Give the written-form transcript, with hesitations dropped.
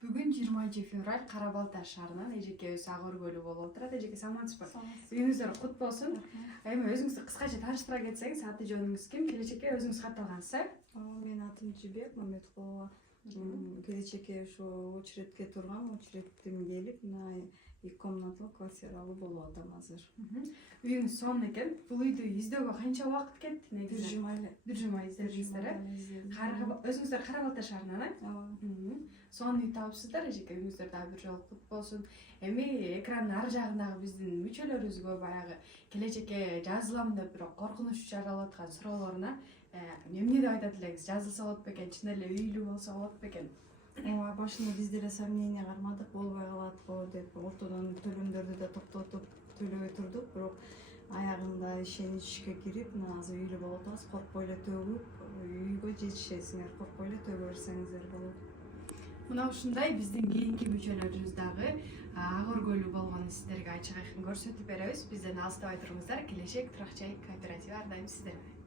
Бүгін 20 февраль Қарабалта шаарынан эжеке өз Ағор көлі болып отырады. Эжеке амансыз ба? Үйіңіздер құт болсын. Эми өзүңүздү кыскача тааныштыра кетсеңиз, аты жөнүңүз ким? Келечекке өзүңүз катталгансыз. Менин атым Жибек Мамедкулова. Келечекке ушу очередке тургам, очередтен келип, мына 2 комнаталуу квартиралуу болуп атам азыр. Үйүңүз сонун экен. Бул үйдү издөөгө канча убакыт кетти негизи? 1 жум айлы. 1 жум ай издедиңиздер. Өзүңүздөр Карабалта шаарынан, Ооба. сонун үй таапсыздар. Эжеке үйүңүздөр дагы бир жолу кут болсун. Эми экрандын ары жагындагы биздин мүчөлөрүбүзгө баягы келечекке жазылам деп бирок коркунуч жаралып аткан суроолоруна эмне деп айта элеңиз? Жазылса болот бекен? Чын эле үйлүү болсо болот бекен? Ооба, башында биз деле сомнение кармадык, болбой калатпы деп, ортодон төлөмдөрдү да токтотуп төлөбөй турдук, бирок аягында ишеничке кирип, мына азыр үйлүү болуп атабыз. Коркпой эле төгүп, үйгө жетишесиңер, коркпой эле төгө берсеңиздер болот. Мына ушундай биздин кийинки мүчөлөрүбүз дагы Ағор көлү болгонун сиздерге ачык айкын көрсөтүп беребиз. Бизден алыстабай туруңуздар. Келечек Турак Жай кооперативи ар дайым сиздерге.